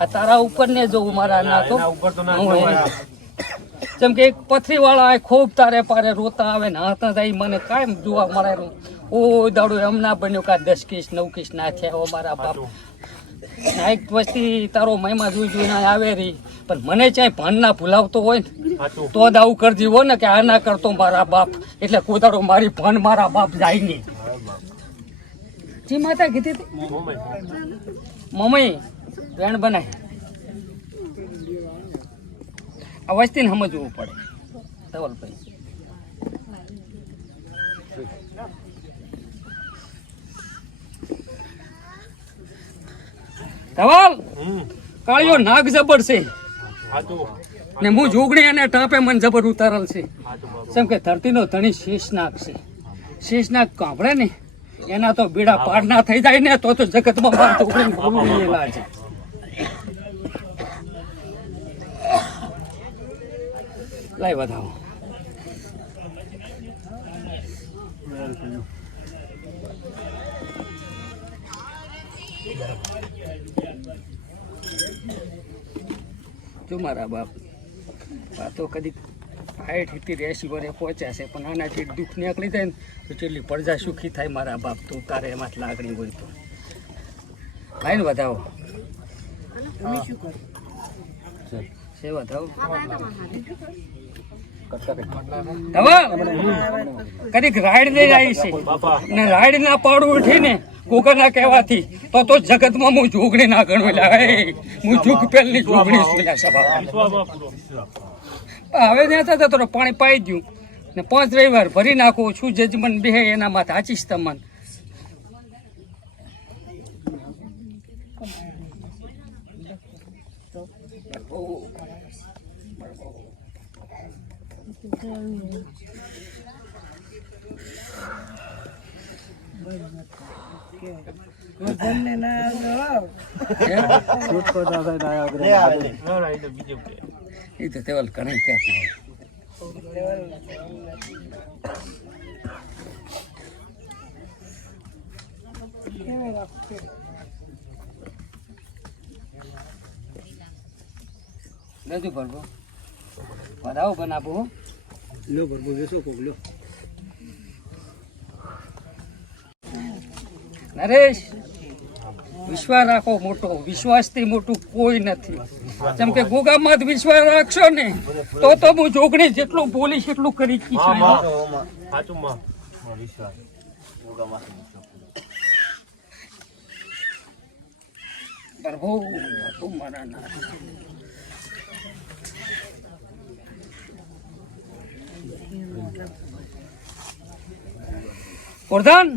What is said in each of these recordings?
આ તારા ઉપર ને જોવું મારા ના તો જેમ કે એક પથરી વાળા ખૂબ તારે પારે રોતા આવે ને હાથા થાય મને કાયમ જોવા મળે ઓ દાડો એમ ના બન્યો કે 10 કિસ 9 કિસ ના થયા મારા બાપ એક વસ્તી તારો મહિમા જોઈને આવે રહી પણ મને ચાહે ભાન ના ભૂલાવતો હોય ને તો જ આવું કરજી હોય ને કે આ ના કરતો મારા બાપ એટલે કોદાડો મારી ભાન મારા બાપ જાય નહીં જી માતા કીધી હતી મમ્મી વેણ બનાય આ વસ્તીને સમજવું પડે ધવલભાઈ ધવલ કાળિયો નાગ જબર છે ને હું જોગણી અને ટાપે મને જબર ઉતારેલ છે જેમ કે ધરતીનો ધણી શેષનાગ છે શેષનાગ કાંભળે ને એના તો બીડા પાર ના થઈ જાય ને તો જગતમાં માર જોગણી ભૂલેલા છે લાઈ વધાવો જો મારા બાપ આ તો કદી 60-80 વર્ષે પહોંચ્યા છે પણ આનાથી દુઃખ નીકળી જાય ને તો કેટલી પ્રજા સુખી થાય મારા બાપ તું તારે એમાં લાગણી હોય તો લાઈને વધાવો છે વધાવો કદીક રાઈડ લઈ આવી છે ને રાઈડ ના પાડું ઉઠીને કોકરના કહેવાથી તો જગતમાં હું જોગણી ના ગણું હું જુગ પેલની જોગણી છું હવે ત્યાં થતા તો પાણી પાઈ ગયું ને 5 રવિવાર ભરી નાખું છું જજમન બે એના માથે આચીશ તમન એ તો તેવલ કણે ક્યાં લેજો ભરબો વધાવો બનાવો લો ભરબો વેસો કોક લો નરેશ વિશ્વાસ રાખો મોટો વિશ્વાસથી મોટું કોઈ નથી જેમ કે ગોગામાં જ વિશ્વાસ રાખશો ને તો હું જોગણી જેટલું બોલીશ એટલું કરી પ્રધાન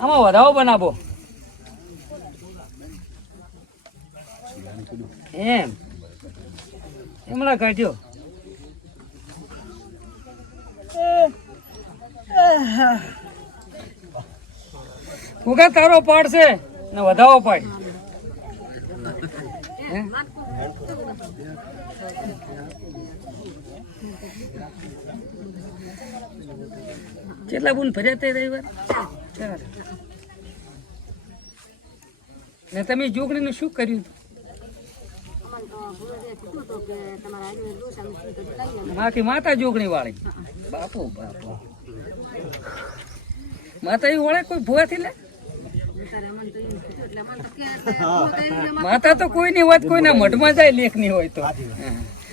આમાં વધાવો બનાવો એમ હમણાં કાઢ્યો ભૂગા તારો પાડશે ને વધાવો પાડ કેટલા બુન ફર્યા તે રવિવાર ને તમે જોગણીનું શું કર્યું માથી માતા જોગણી વાળી બાપુ બાપુ માતા એ વળે કોઈ ભૂવાથી લે માતા તો કોઈની વાત કોઈના મઢમાં જાય લેખની હોય તો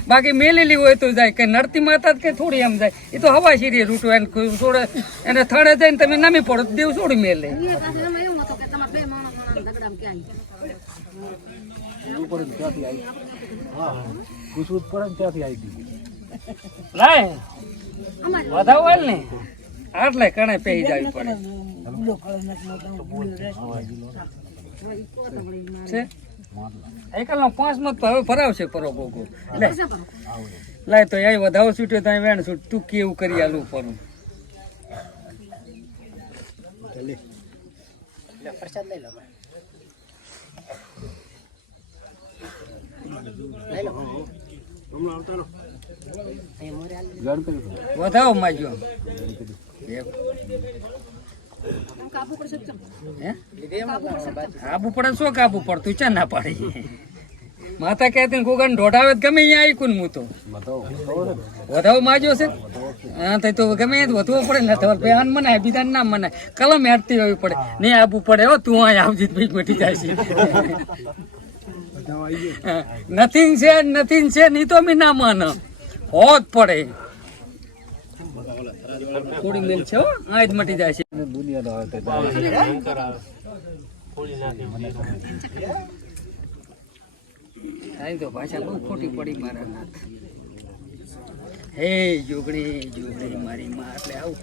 બાકી મેલેલી હોય તો જાય કે નડતી માતા કે થોડી એમ જાય એ તો હવા સીરી રૂટો એને છોડે એને થડે જાય ને તમે નમી પડો દેવ છોડી મેલે વધાવો ને આટલે કણે પેઈ જાય પડે એકલ 5 મત તો હવે ફરાવશે પરો ગોગો લાય તો એ વધાવો છૂટ્યો ત્યાં વેણ છૂટ તું કેવું કરી આલું પરું પ્રસાદ લઈ લો વધાવો માગ્યો કાબુ પડે શું કાબુ પડતું ચા ના પાડી માતા કહેતી ને કોકાને ઢોઢાવે તો ગમે અહીંયા આવી કોણ હું તો વધાવો માજો છે હા તો ગમે એ વધવો પડે ને તો બેહાન મનાય બીજા ના મનાય કલમ હેરતી હોવી પડે નહીં આવવું પડે હો તું અહીંયા આવજી ભાઈ મટી જાય છે નથિંગ છે નહીં તો મી ના માન હોત પડે થોડી મિલ છે હો આ જ મટી જાય છે થાય તો ભાષા બહુ ખોટી પડી મારા નાથ હે જોગણી મારી માં એટલે આવું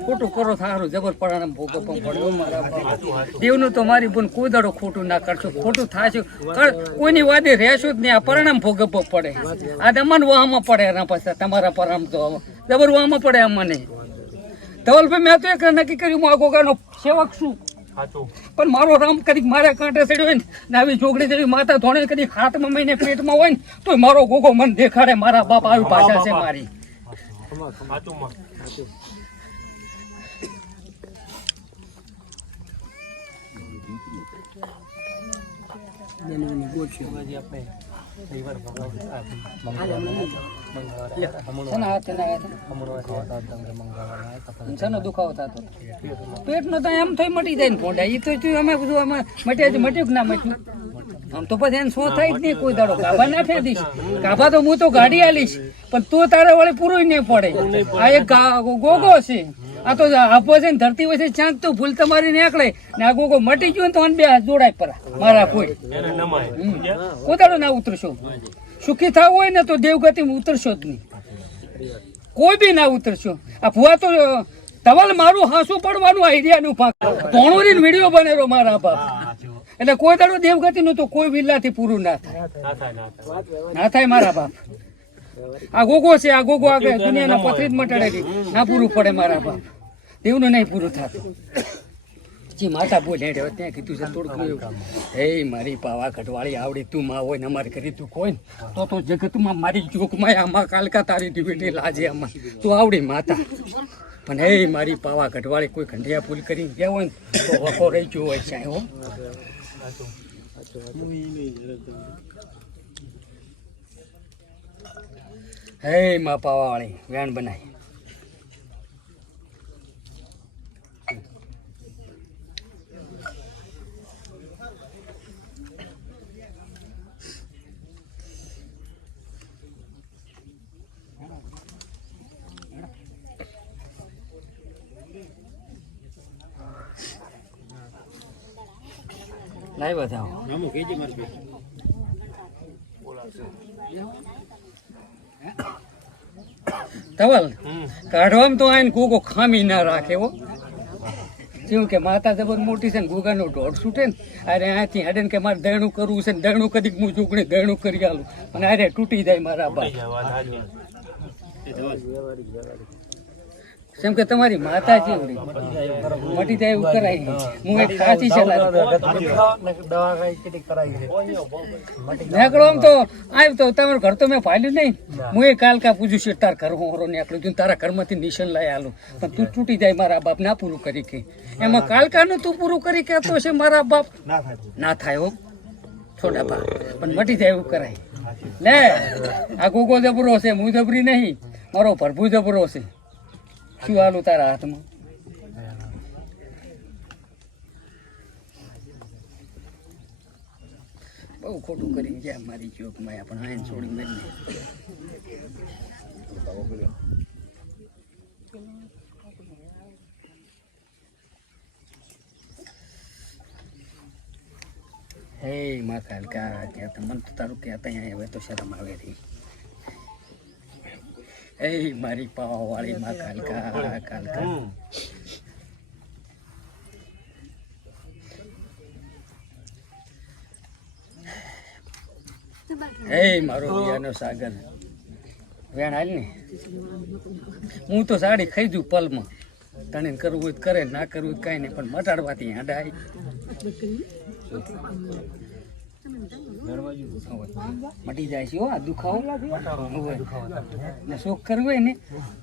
ખોટું કરો સારું જબર પડાણ ભોગવવા પડ્યો મારા બાપ દેવનું તો મારી બોન કોઈ દાડો ખોટું ના કરશો ખોટું થાશે કોઈની વાદે રહેશો જ નહીં આ પરિણામ ભોગવવો પડે આ તમને વાહમાં પડે એના પછી તમારા પરિણામ તો જબર વાહમાં પડે અમને ધવલભાઈ મેં તો એક નક્કી કર્યું હું આ ગોગાનો સેવક છું પણ મારો રામ કદીક મારે કાંઠે ચડ્યો હોય ને આવી જોગડી જેવી માતા ધોણે કદી હાથમાં મહિને પેટમાં હોય ને તો મારો ગોગો મને દેખાડે મારા બાપ આવી ભાષા છે મારી દુખાવો થતો પેટનો તો એમ થઈ મટી જાય ને ફોડા એ તો અમે બધું અમે મટ્યું કે ના મટ્યું આમ તો પછી એને શું થાય જ નહીં કોઈ દાડો ગાભા ના ફેંદીશ ગાભા તો હું તો ગાડી આલીશ પણ તું તારે વળે પૂરું નહીં પડે આ એક ગોગો છે આ તો આપો છે ને ધરતી વચ્ચે ચાંક તો ભૂલ તમારી નીકળે ને આ ગોગો મટી ગયો ને તો બે હાથ જોડાય પરા મારા કોઈ દાડો ના ઉતરશો સુખી થવું હોય ને તો દેવગતિ ઉતરશો જ નહીં કોઈ બી ના ઉતરશો આ ભુવા તો ધવલ મારું હાંસું પડવાનું આઈડિયાનું ભાગ ધોણોરીનો વિડીયો બનેલો મારા બાપ એટલે કોઈ દાડો દેવગતિ નું તો કોઈ વિલ્લાથી પૂરું ના થાય મારા બાપ આ ગોગો છે આ ગોગો આગળ દુનિયાના પથરી જ મટાડેલી ના પૂરું પડે મારા બાપ દેવનું નહીં પૂરું થતું જી માતા બોલે ત્યાં કીધું છે થોડુંક હે મારી પાવા કટવાળી આવડી તું માં હોય ને અમારે કરી તું કોઈ ને તો જગતમાં મારી જોકમાં આમાં કાલકા તારી ટીવી લાજે આમાં તું આવડી માતા પણ હે મારી પાવા કટવાળી કોઈ ખંડિયા ફૂલ કરીને ગયા હોય ને તો વખો રહી ગયો હોય છે હો હે મા પાવા વાળી વેણ બનાવી લાઈ બતાવો ધવલ કાઢવામાં તો આઈને ગોગો ખામી ના રાખે હો જેવું કે માતા જબર મોટી છે ને ગોગાનો ઢોળ છૂટે ને અરે અહીંયાથી હેડે ને કે મારે દયણું કરવું છે ને દયણું કદીક હું ચૂકણી દયણું કરી આલું અને અરે તૂટી જાય મારા બા કેમ કે તમારી માતા છે મટી જાય એવું કરાય હું એક સાચી સલાહ નીકળો આમ તો આવ્યું તો તમારું ઘર તો મેં ફાલ્યું નહીં હું એ કાલકા પૂછ્યું છે તાર ઘર હું હરો નીકળ્યું તું તારા ઘરમાંથી નિશાન લઈ આલું પણ તું તૂટી જાય મારા બાપ ના પૂરું કરી કે એમાં કાલકાનું તું પૂરું કરી કે તો છે મારા બાપ ના થાય હો છોટા બાપ પણ મટી જાય એવું કરાય લે આ ગોગો જબરો છે હું જબરી નહીં મારો પ્રભુ જબરો છે શું હાલું તારા હાથમાં બહુ ખોટું કરી ગયા મારી ચોકમાં પણ આઈને છોડી મેળવી હે માં કાલકા ત્યાં મન તો તારું કહેતા અહીંયા હવે તો શરમ આવે રહી એ મારી પાવા વાળી માં કાલકા કાલકા હે મારો પિયાનો સાગર વેણ હાલ ને હું તો સાડી ખાઈ જઉં પલમાં તને કરવું હોય કરે ના કરવું હોય કાંઈ નહીં પણ મટાડવાથી હાડાય મટી જાય છે હો આ દુખાવો. ને શોખ કરવું હોય ને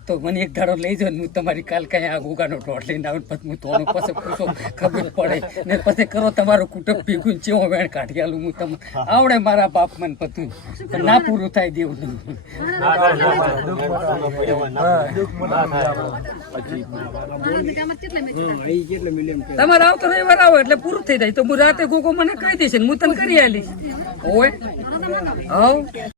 તો મને એક ધારો લઈ જાઓ ને હું તમારી કાલ કઈ આ ગુગાનો ઢોળ લઈને આવું પછી હું થોડું પછી પૂછો ખબર પડે ને પછી કરો તમારું કુટુંબ ભેગું ચેવો વેણ કાઢી આલું હું તમને આવડે મારા બાપ મને પતું પણ ના પૂરું થાય દેવું નહીં. તમારે આવતો રવિવાર આવો એટલે પૂરું થઈ જાય તો હું રાતે ગોગો મને કહી દઈશ ને હું તને કરી આલીશ. ઓય હવ